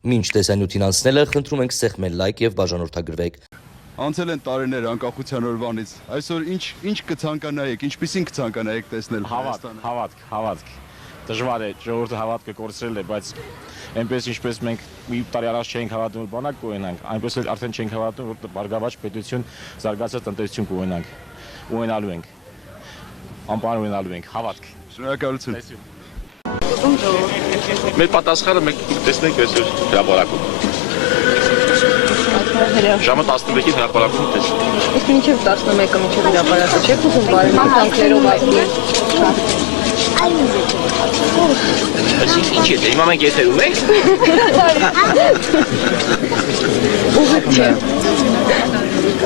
Մինչ տեսանյութին անցնելը խնդրում ենք սեղմել լայք եւ բաժանորդագրվեք։ Անցել են տարիներ անկախության օրվանից։ Այսօր ինչ կցանկանայիք, ինչպիսին կցանկանայիք տեսնել Հայաստանը։ Հավատք։ Դժվար է, ժողովուրդը հավատքը կորցրել է, բայց այնպես ինչպես մենք մի տարի առաջ չէինք հավատում, որ բանակ կունենանք, այնպես էլ արդեն չենք հավատում, որ բարգավաճ պետություն, զարգացած տնտեսություն կունենանք։ Ունենալու ենք։ Անպայման ունենալու ենք, հավատք։ Շնորհակալություն։ Մեր պատասխանը մենք տեսնենք այսօր հրապարակում։ Ժամը 11-ին հրապարակում տեսնենք։ Իսկ մինչև 11-ը մինչև հրապարակը չեք ուզում բարեմաղթանքներով այդպես։ Ինչ է, հիմա մենք եթերում ենք։ Ուղղակի չէ։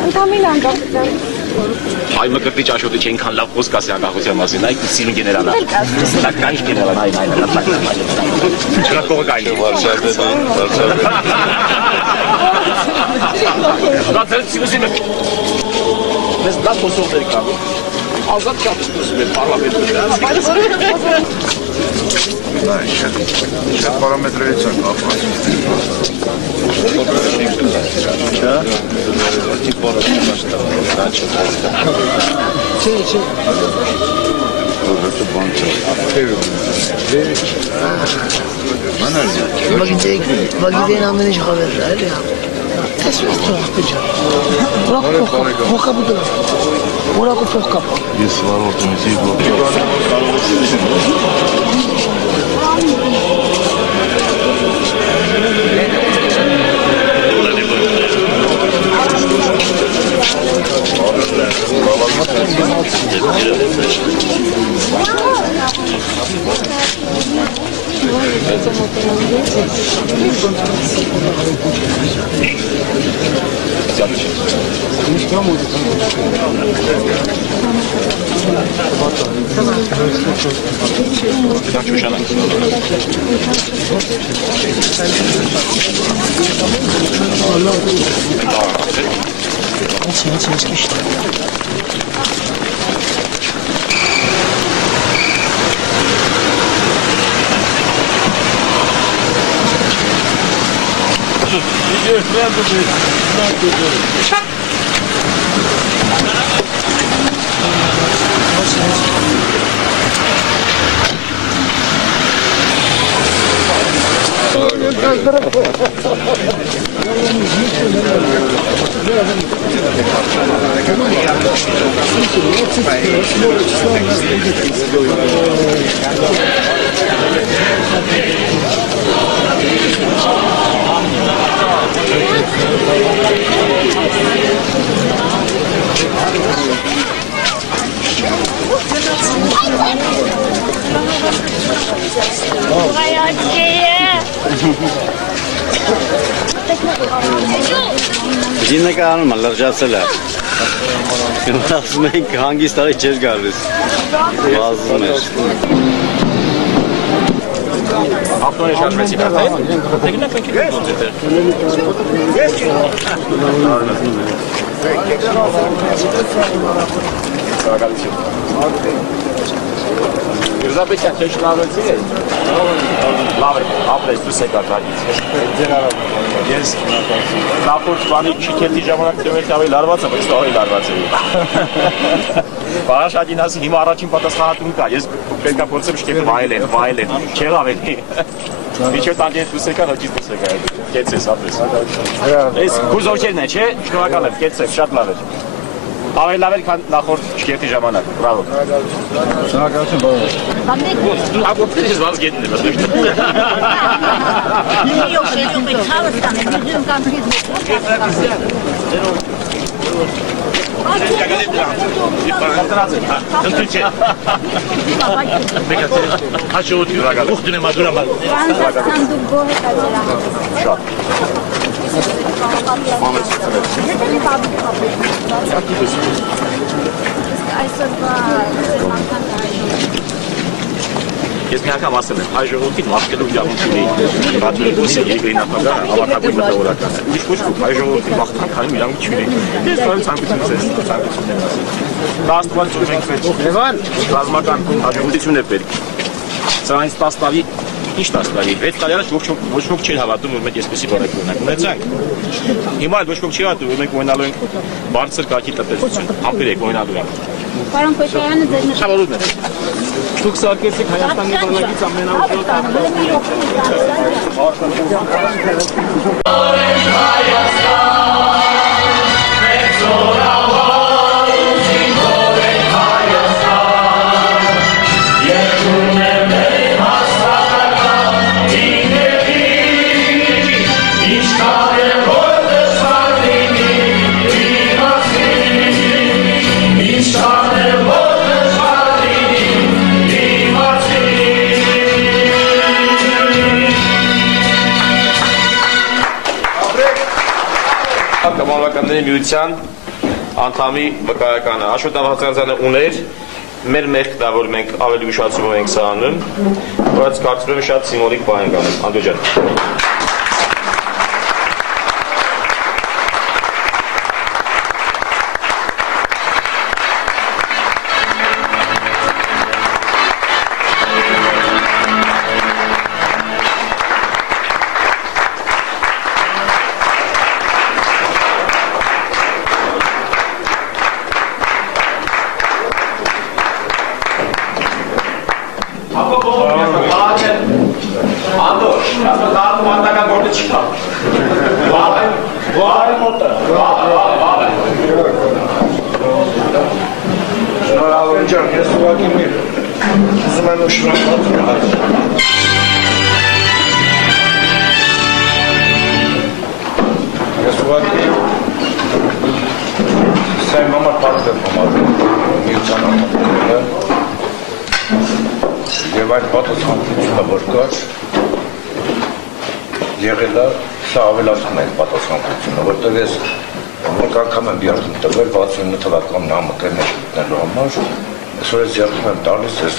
Ընդամին անկախության։ Այ մկրտիչ Աշոտը չենքան լավ խոսք ասի անկախության մասին, այ սիրուն գեներալա։ Դա կանչ գեներալա, այ։ Չկողը կայլի Վարշավը, Դա ցույցի մեկ։ Մեզ դա խոսողներ կան։ Ազատ չափսում է պարլամենտում։ Շատ պարամետրերից են կապված։ Վագիդեն ամեն ինչ խավեր է, էլի։ Այսպես թող պիջա։ Փոխա բուտը։ Որակը փոխկա։ Ես վարորդում եմ Զիննականում լրջացել է։ Ասում ենք հանգիստ արի չեր գալիս։ Վազում էր։ Ապտոնի շարժվեցի հատային, դեգնակ մենք ենք Իրզապետյան, չէ շնարվեցի է։ Լավ է, ապրես դուս եկա կագից։ Ես նախորդ բանի շիքերտի ժամանակ դեմերք ավելի լարված եմ, ես ավելի լարված եմ։ Պարաշատին ասի, հիմա առաջին պատասխանատուն կա, ես պետքա փորձեմ շկեպը վայել են, չեղ ավելի։ Միջև տանջեն դուս եկա, հոճից դուս եկա, կեցես, ապրես։ Ես կուրզորքերն է, չէ, շնորհակալ եմ, կեցեք, շատ լավ էր։ Ավելի լավ էր, քան նախորդ շկերտի ժամանակ, բրավո։ Շնորհակալություն բոլորին։ Դու ակոպտեր ես վազ գետն եմ, ասում Ես մի անգամ ասել եմ, հայ ժողովրդին մաղթելու իրավունք ունեի։ Ռադիոյի երկրի նախագահը ավարտագույն մտավորական է։ Ուրիշ ոչ ոք հայ ժողովրդին մաղթանքային իրավունք չունի։ Ես բան ցանկությունից եմ ասել։ Դա աստվածություն ենք պետք։ Լևան, ռազմական հաջողություն է պետք։ Սրանից 10 տարի Ինչ 10 տարի, 6 տարի առաջ ոչ ոք չէր հավատում, որ մենք այսպեսի բառեր ունենանք։ Հիմա էլ ոչ ոք չի հավատում, որ մենք ունենալու ենք բարձր կարգի տնտեսություն, համբերեք ունենալու ենք։ Պարոն Քոչարյանը ձեր Շնորհավորում եմ։ Դուք սարքեցիք Հայաստանի բանակից Կամավորականների միության անդամի վկայականը Աշոտ Նավահանձյանը ուներ մեր մեղքն է, որ մենք ավելի ուշացում ենք սա անում, բայց կարծում եմ շատ սիմվոլիկ բան ենք անում, Անդո ջան։ Եվ այդ պատասխանատվությունը, որ կար, եղել է, սա ավելացնում է պատասխանատվությունը, որտեղ ես ոք անգամ եմ երդում տվել 69 թվականն ԱՄԿ-ի մեջ մտնելու համար, այսօր ես երդում եմ տալիս ես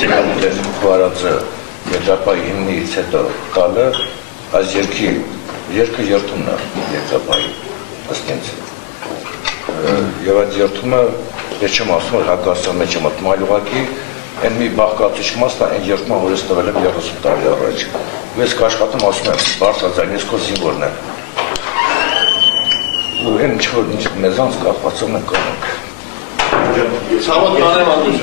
Սիմոններ վարածը Երջապայի հիմնից հետո տալը, այս երկը երդումն է Երջապայի, ըստ ինձ։ Եվ այդ երդումը, ես չեմ ասում, որ հակասության մեջ եմ մտնում, այլ ուղղակի այն մի բաղկացիչ մասն է, այն երդումը, որ ես տվել եմ 30 տարի առաջ։ Ես կաշխատում ասում եմ, բարձրաձայն, ես քո զինվորն եմ։ Ու այն ինչ-որ մեզանց կապվածում ենք կանենք։ Ցավոտ կանեմ անդուշ։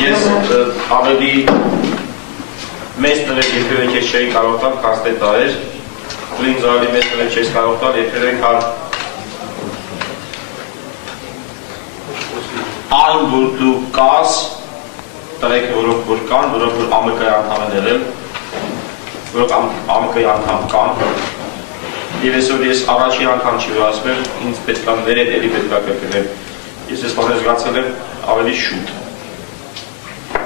Ես ավելի մեծ նվեր երբևէ քեզ չէի կարող տալ, քան դե տարեր, ինձ ավելի մեծ նվեր չես կարող տալ, երբևէ քան այն, որ դու կաս, տրեքը, որոնք որ կան, որոնք որ ԱՄԿ-ի անդամ են եղել, որոնք ԱՄԿ-ի անդամ կան, եւ այսօր ես առաջին անգամ չի որ ասում եմ, ինձ պետք է ներել, էլի պետք է կրկնեմ, ես այս բանը զգացել եմ ավելի շուտ։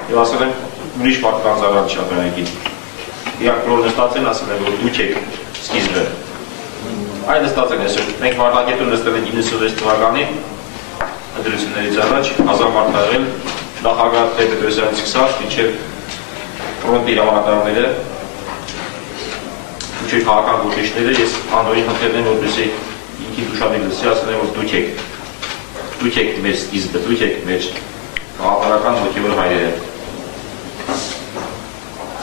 Եվ ասել եմ, ուրիշ մարդկանց առանց շապերագին։ Իրանք որ նստած են, ասել են, որ դուք եք սկիզբը։ Այն նստած են այսօր։ Մենք Վարդակետում նստել ենք 96 թվականի ընտրություններից առաջ, 1000 մարդ եղել, նախագահ Տեր-Պետրոսյանից սկսած, մինչև ֆրոնտի հրամանատարները, մինչև քաղաքական գործիչները, ես Անդոյին խնդրել եմ, որպեսզի ինքին ուշադիր լսի, ասել եմ, որ դուք եք մեր սկիզբը, դուք եք մեր գաղափարական հոգևոր հայրերը։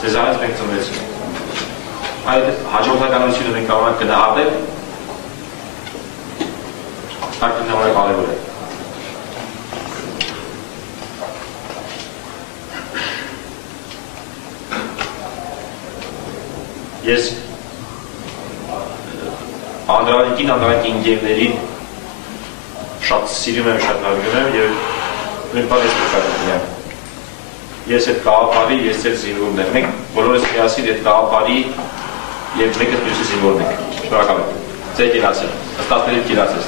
Ձեզանից մենք ծնվեցինք։ Այդ հաջորդականությունը մենք կարող ենք գնահատել, այդ նույնը կարևոր է։ Ես Անդրանիկին ընկերներին շատ սիրում եմ, շատ հարգում եմ եւ նույն բանը ես կկարողանամ։ Ես այդ գաղափարի, ես այդ զինվորն եմ։ Մենք բոլորս միասին այդ գաղափարի եւ մեկը մյուսի զինվորն ենք։ Շնորհակալ եմ։ Ձեր գնացել։ Ըստատների գնացել։